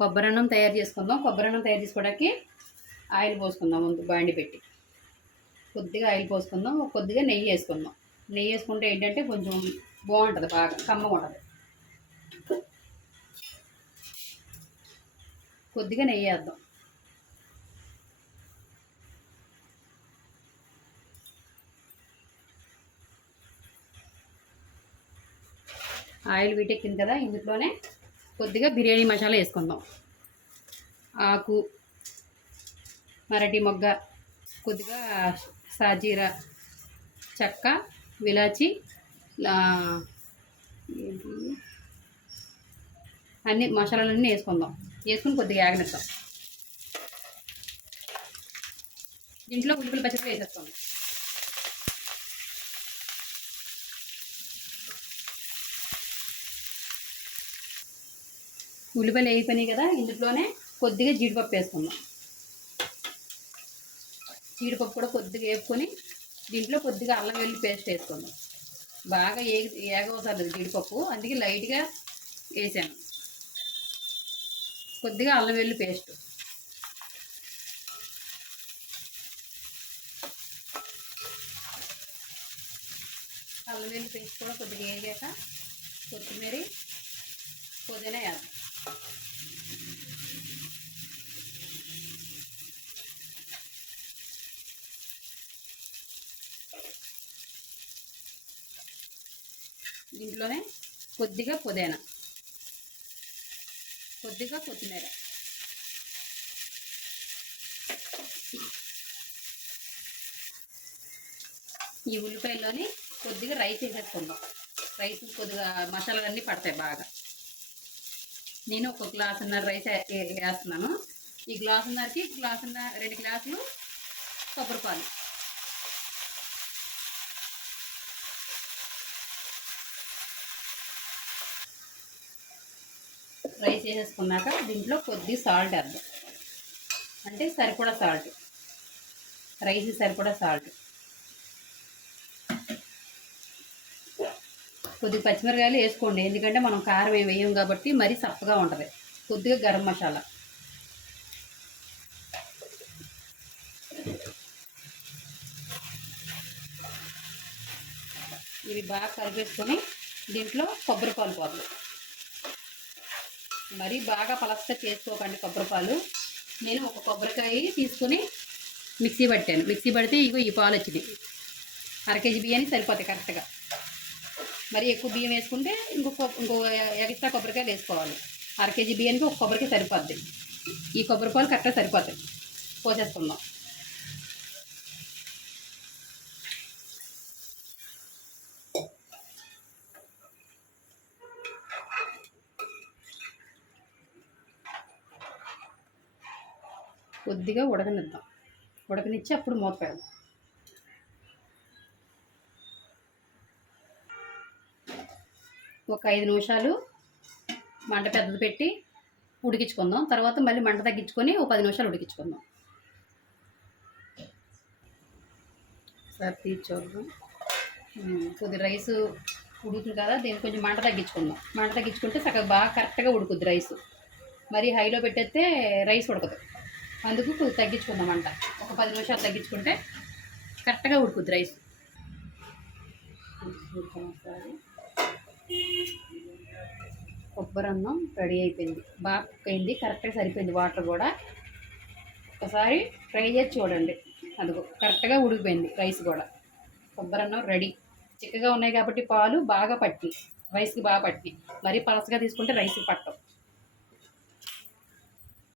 కొబ్బరి అన్నం తయారు చేసుకుందాం. కొబ్బరి అన్నం తయారు చేసుకోవడానికి ఆయిల్ పోసుకుందాం. ముందు బాండి పెట్టి కొద్దిగా ఆయిల్ పోసుకుందాం. కొద్దిగా నెయ్యి వేసుకుందాం. నెయ్యి వేసుకుంటే ఏంటంటే కొంచెం బాగుంటుంది, బాగా కమ్మగా ఉంటుంది. కొద్దిగా నెయ్యి వేద్దాం. ఆయిల్ వీటెక్కింది కదా, ఇందులోనే కొద్దిగా బిర్యానీ మసాలా వేసుకుందాం. ఆకు, మరటి మొగ్గ, కొద్దిగా సాజీరా, చెక్క, విలాచి, అన్ని మసాలాలన్నీ వేసుకుందాం. వేసుకుని కొద్దిగా ఆగనిద్దాం. దీంట్లో ఉల్లిపాయల పచ్చడి వేసేస్తాం. ఉల్లిపాయలు వేయిపోయినాయి కదా, ఇందులోనే కొద్దిగా జీడిపప్పు వేసుకుందాం. జీడిపప్పు కూడా కొద్దిగా వేపుకొని దీంట్లో కొద్దిగా అల్లం వెల్లుల్లి పేస్ట్ వేసుకుందాం. బాగా ఏగవుతుంది జీడిపప్పు, అందుకే లైట్గా వేసాను. కొద్దిగా అల్లం వెల్లుల్లి పేస్ట్, అల్లం వెల్లుల్లి పేస్ట్ కూడా కొద్దిగా వేగాక కొత్తిమీర, పుదీనా వేద్దాం. దీంట్లోనే కొద్దిగా పుదీనా, కొద్దిగా కొత్తిమీర, ఈ ఉల్లిపాయల్లోని కొద్దిగా రైస్ వేసేసుకుందాం. రైస్ కొద్దిగా మసాలాలన్నీ పడతాయి బాగా. నేను ఒక గ్లాసున్నర రైస్ వేస్తున్నాను. ఈ గ్లాసున్నరకి 2 గ్లాసులు కొబ్బరి పాలు. రైస్ వేసేసుకున్నాక దీంట్లో కొద్ది సాల్ట్ వేద్దాం. అంటే సరిపడా సాల్ట్, రైస్ సరిపడా సాల్ట్. కొద్దిగా పచ్చిమిరకాయలు వేసుకోండి, ఎందుకంటే మనం కారం ఏమి వేయం కాబట్టి మరీ సప్పగా ఉంటుంది. కొద్దిగా గరం మసాలా, ఇవి బాగా కలిపేసుకొని దీంట్లో కొబ్బరి పాలు పోద్దాం. మరీ బాగా పలసగా చేసుకోకండి కొబ్బరిపాలు. నేను ఒక కొబ్బరికాయ తీసుకొని మిక్సీ పట్టాను. మిక్సీ పడితే ఇగో ఈ పాలు వచ్చినాయి. 1/2 కేజీ బియ్యానికి సరిపోతాయి కరెక్ట్గా. మరి ఎక్కువ బియ్యం వేసుకుంటే ఇంకో ఎక్స్ట్రా కొబ్బరికాయలు వేసుకోవాలి. 1/2 కేజీ బియ్యానికి ఒక కొబ్బరికాయ సరిపోద్ది. ఈ కొబ్బరి పాలు కరెక్ట్గా సరిపోతాయి. పోసేసుకుందాం. కొద్దిగా ఉడకనిద్దాం. ఉడకనిచ్చి అప్పుడు మూత పెడదాం. ఒక 5 నిమిషాలు మంట పెద్దది పెట్టి ఉడికించుకుందాం. తర్వాత మళ్ళీ మంట తగ్గించుకొని ఒక 10 నిమిషాలు ఉడికించుకుందాం. సార్ తీసి చూద్దాం. కొద్ది రైసు ఉడుకుతుంది కదా, దీన్ని కొంచెం మంట తగ్గించుకుందాం. మంట తగ్గించుకుంటే సగం బాగా కరెక్ట్గా ఉడుకుద్ది రైసు. మరి హైలో పెట్టేస్తే రైస్ ఉడకదు. అందుకు కొద్దిగా తగ్గించుకుందాం మంట. ఒక 10 నిమిషాలు తగ్గించుకుంటే కరెక్ట్గా ఉడుకుద్ది రైస్. కొబ్బరి అన్నం రెడీ అయిపోయింది. బాగా కుక్ అయింది, కరెక్ట్గా సరిపోయింది. వాటర్ కూడా ఒకసారి ట్రై చేసి చూడండి. అదిగో కరెక్ట్గా ఉడికిపోయింది రైస్ కూడా. కొబ్బరి అన్నం రెడీ. చిక్కగా ఉన్నాయి కాబట్టి పాలు బాగా పట్టి రైస్కి బాగా పట్టి, మరీ పలసగా తీసుకుంటే రైస్కి పట్టవు.